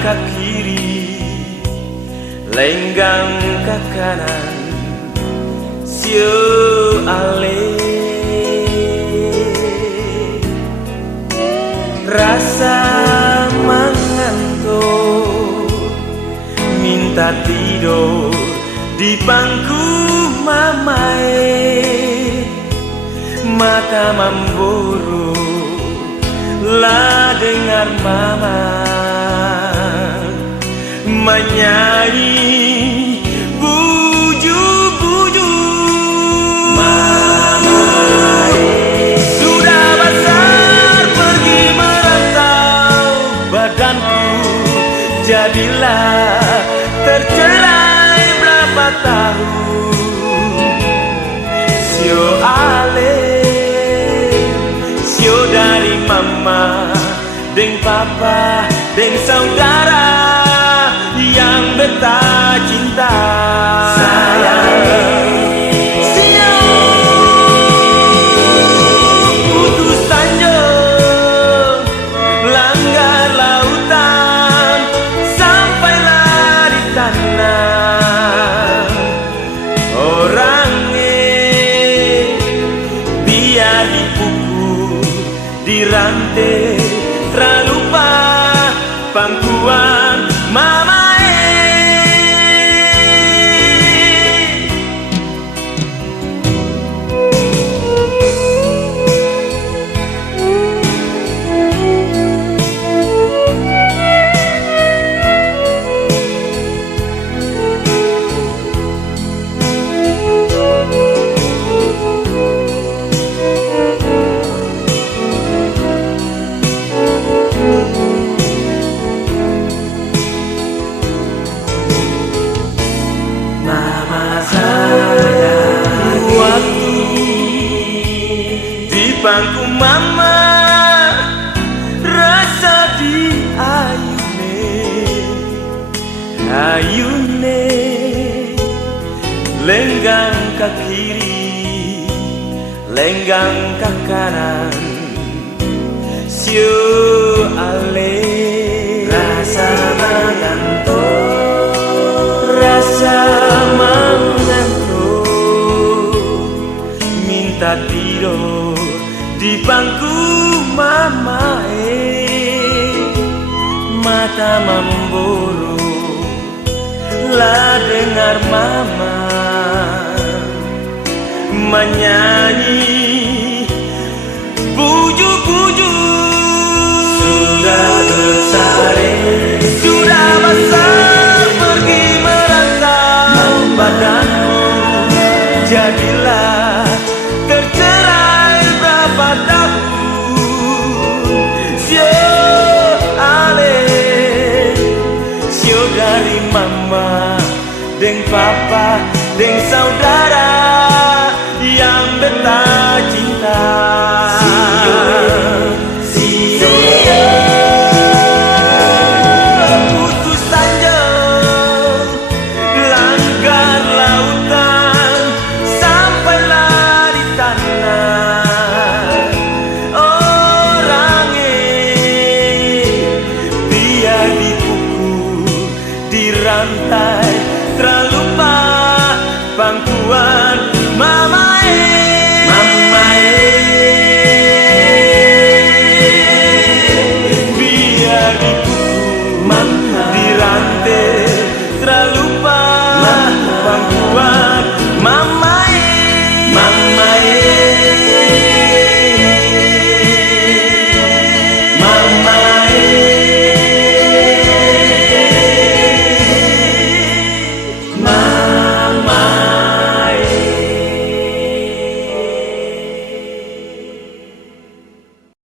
ke kiri, lenggang ke kanan, sio ale. Rasa mengantuk, minta tidur di bangku mamae. Mata memburu, lah dengar mama menyanyi buju-buju. Mama sudah besar pergi merantau, badanku jadilah tercelai berapa tahun. Sio ale, sio dari mama, deng papa, deng saudara yang beta cinta. Sayang, sio putus tanjung, langgar lautan, sampailah di tanah. Orangnya biar dipukul, dirantai, terlupa pangkuan mama. Bangku mama rasa di ayune lenggang ke kiri, lenggang ke kanan, sio ale. Rasa mengantuk, rasa mengantuk, minta tidur di bangku mamae. Mata memburu, lah dengar mama menyanyi buju-buju. Sudah besar, sudah besar pergi merantau, badanku jadilah tercerai berapa tahun. Sio ale, sio dari mama, deng papa, deng saudara yang beta cinta.